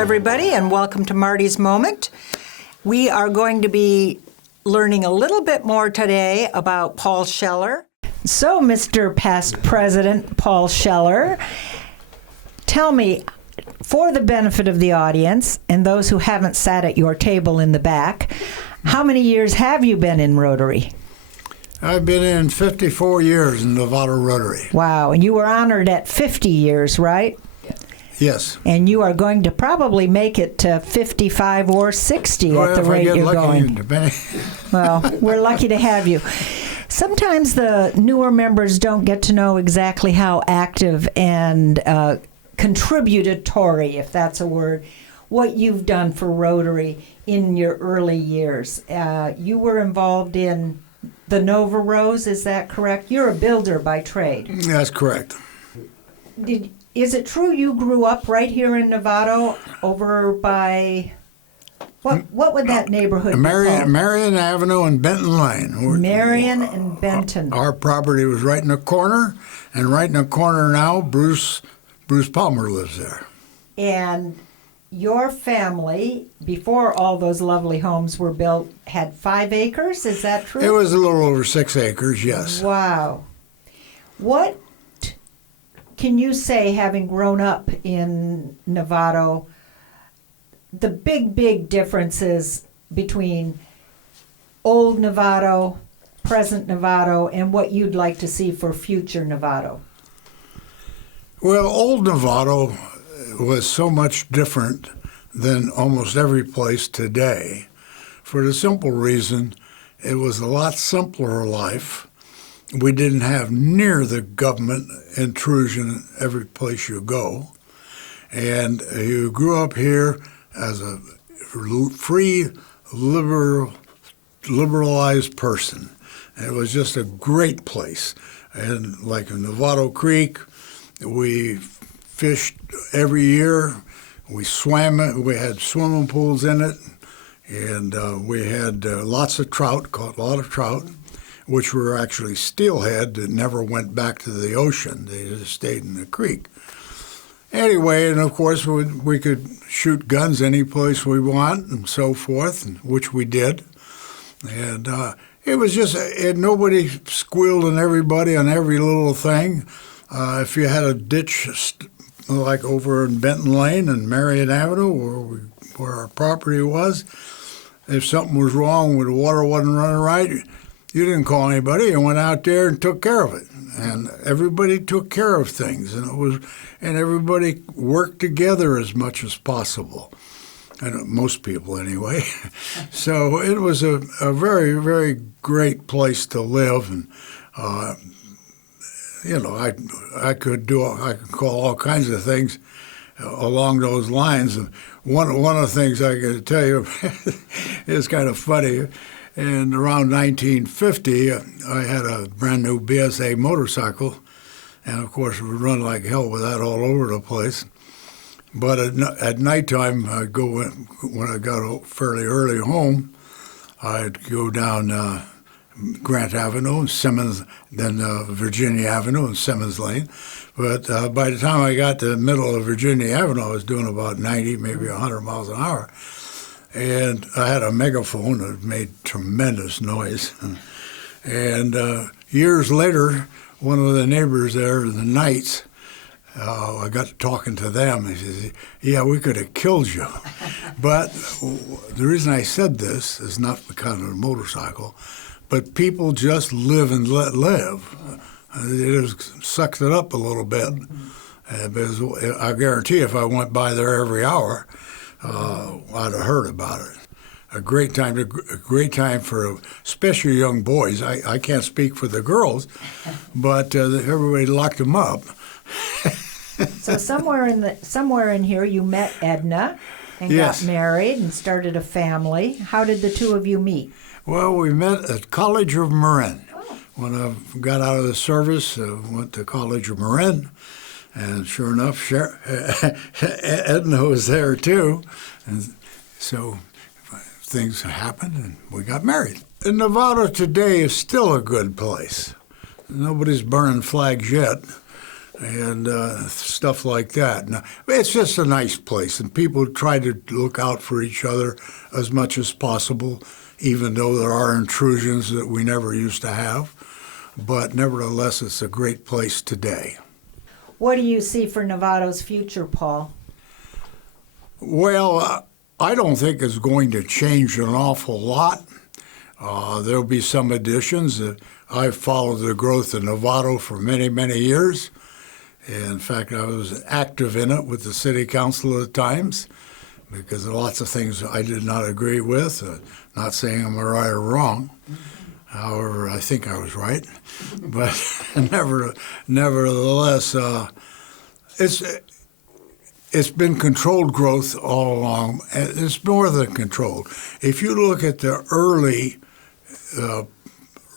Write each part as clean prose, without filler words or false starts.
everybody, and welcome to Marty's Moment. We are going to be learning a little bit more today about Paul Scheller. So, Mr. Past President Paul Scheller, tell me, for the benefit of the audience and those who haven't sat at your table in the back, how many years have you been in Rotary? I've been in 54 years in Novato Rotary. Wow, and you were honored at 50 years, right? Yes. And you are going to probably make it to 55 or 60 at the rate you're going. Well, we're lucky to have you. Sometimes the newer members don't get to know exactly how active and contributory, if that's a word, what you've done for Rotary in your early years. You were involved in the Novatos, is that correct? You're a builder by trade. That's correct. Is it true you grew up right here in Novato, over by, what would that neighborhood be called? Marion Avenue and Benton Lane. Marion and Benton. Our property was right in the corner, and right in the corner now, Bruce Palmer lives there. And your family, before all those lovely homes were built, had 5 acres, is that true? It was a little over 6 acres, yes. Wow. What can you say, having grown up in Novato, the big differences between old Novato, present Novato, and what you'd like to see for future Novato? Well, old Novato was so much different than almost every place today, for the simple reason it was a lot simpler life. We didn't have near the government intrusion every place you go. And you grew up here as a free, liberalized person. And it was just a great place. And like in Novato Creek, we fished every year. We swam it. We had swimming pools in it. And we had lots of trout, caught a lot of trout, which were actually steelhead that never went back to the ocean. They just stayed in the creek. Anyway, and of course, we could shoot guns any place we want and so forth, which we did. And it was just, nobody squealed on everybody on every little thing. If you had a ditch like over in Benton Lane and Marion Avenue, where our property was, if something was wrong with the water wasn't running right, you didn't call anybody. You went out there and took care of it, and everybody took care of things, and everybody worked together as much as possible, and most people anyway. So it was a very, very great place to live, and I could call all kinds of things along those lines. And one of the things I could tell you is kind of funny. And around 1950, I had a brand new BSA motorcycle, and of course it would run like hell with that all over the place. But at nighttime, I'd go when I got fairly early home, I'd go down Grant Avenue and Simmons, then Virginia Avenue and Simmons Lane. But by the time I got to the middle of Virginia Avenue, I was doing about 90, maybe 100 miles an hour. And I had a megaphone that made tremendous noise. And years later, one of the neighbors there, the Knights, I got talking to them. He says, "Yeah, we could have killed you." But the reason I said this is not because of the motorcycle, but people just live and let live. It just sucked it up a little bit. Because I guarantee if I went by there every hour, I'd have heard about it. A great time for especially young boys. I can't speak for the girls, but everybody locked them up. So somewhere in here, you met Edna and Yes. got married and started a family. How did the two of you meet? Well, we met at College of Marin. When I got out of the service, I went to College of Marin. And sure enough, Edna was there too. And so things happened and we got married. And Novato today is still a good place. Nobody's burning flags yet. and stuff like that. Now, it's just a nice place, and people try to look out for each other as much as possible, even though there are intrusions that we never used to have. But nevertheless, it's a great place today. What do you see for Novato's future, Paul? Well, I don't think it's going to change an awful lot. There'll be some additions. I've followed the growth of Novato for many, many years. In fact, I was active in it with the city council at times because there are lots of things I did not agree with. Not saying I'm right or wrong. However, I think I was right. But nevertheless, it's been controlled growth all along. It's more than controlled. If you look at the early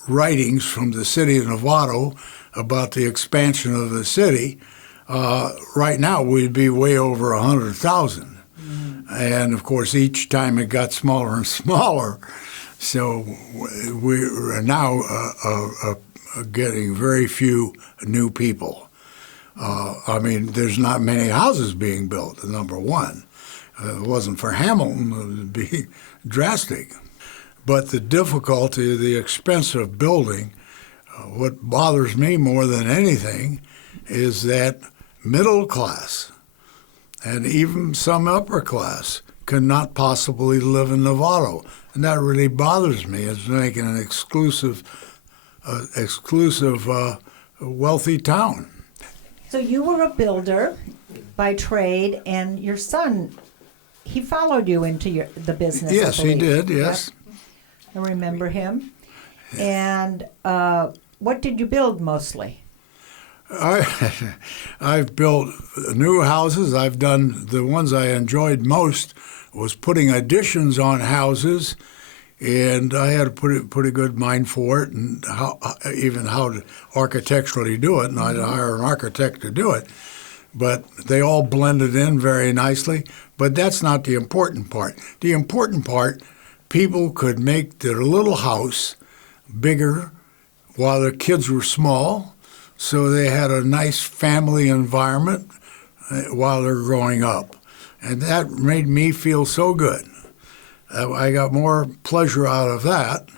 writings from the city of Novato about the expansion of the city, right now we'd be way over 100,000. And of course, each time it got smaller and smaller. So we're now getting very few new people. I mean, there's not many houses being built, number one. If it wasn't for Hamilton, it would be drastic. But the difficulty, the expense of building, what bothers me more than anything is that middle class and even some upper class cannot possibly live in Novato. And that really bothers me. It's making an exclusive, wealthy town. So you were a builder by trade, and your son, he followed you into the business. Yes, I he believe. did, yes. Yep. I remember him. And what did you build mostly? I've built new houses. I've done the ones I enjoyed most was putting additions on houses, and I had a pretty good mind for it, and how to architecturally do it, and I had to hire an architect to do it. But they all blended in very nicely. But that's not the important part. The important part, people could make their little house bigger while their kids were small, so they had a nice family environment while they're growing up. And that made me feel so good. I got more pleasure out of that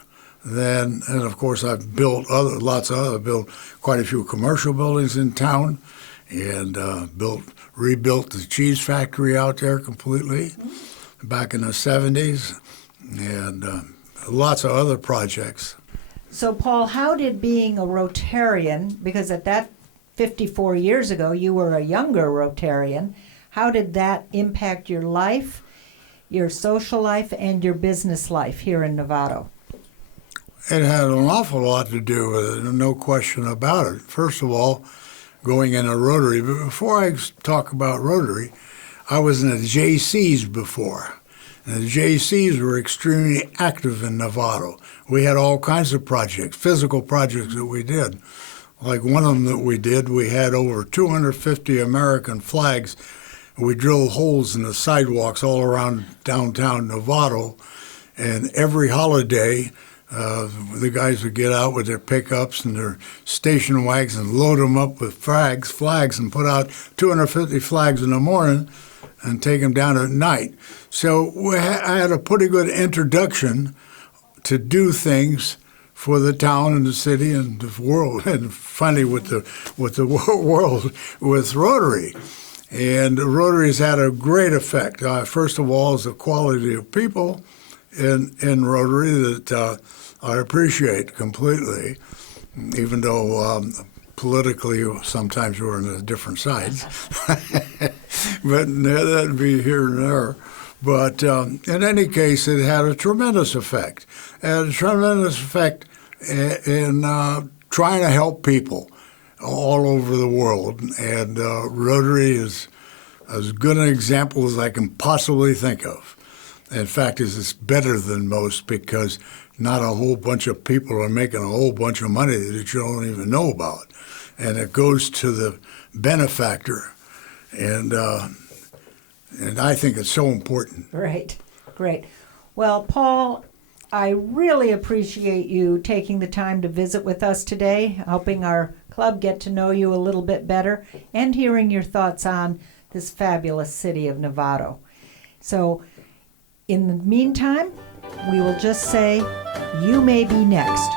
than, and of course I've built built quite a few commercial buildings in town, and rebuilt the cheese factory out there completely back in the 70s, and lots of other projects. So, Paul, how did being a Rotarian, because at that 54 years ago you were a younger Rotarian, how did that impact your life, your social life, and your business life here in Novato? It had an awful lot to do with it, no question about it. First of all, going in a Rotary. But before I talk about Rotary, I was in the JCs before. And the JCs were extremely active in Novato. We had all kinds of projects, physical projects that we did. Like one of them that we did, we had over 250 American flags. We drilled holes in the sidewalks all around downtown Novato, and every holiday, the guys would get out with their pickups and their station wagons and load them up with flags, and put out 250 flags in the morning and take them down at night. So I had a pretty good introduction to do things for the town and the city and the world, and finally with the world with Rotary. And Rotary's had a great effect. First of all, is the quality of people in Rotary that I appreciate completely, even though politically sometimes we're on the different sides. But that'd be here and there. But in any case, it had a tremendous effect. It had a tremendous effect in trying to help people all over the world. And Rotary is as good an example as I can possibly think of. In fact, it's better than most because not a whole bunch of people are making a whole bunch of money that you don't even know about. And it goes to the benefactor. And I think it's so important. Great. Well, Paul, I really appreciate you taking the time to visit with us today, helping our club get to know you a little bit better and hearing your thoughts on this fabulous city of Novato. So in the meantime, we will just say, you may be next.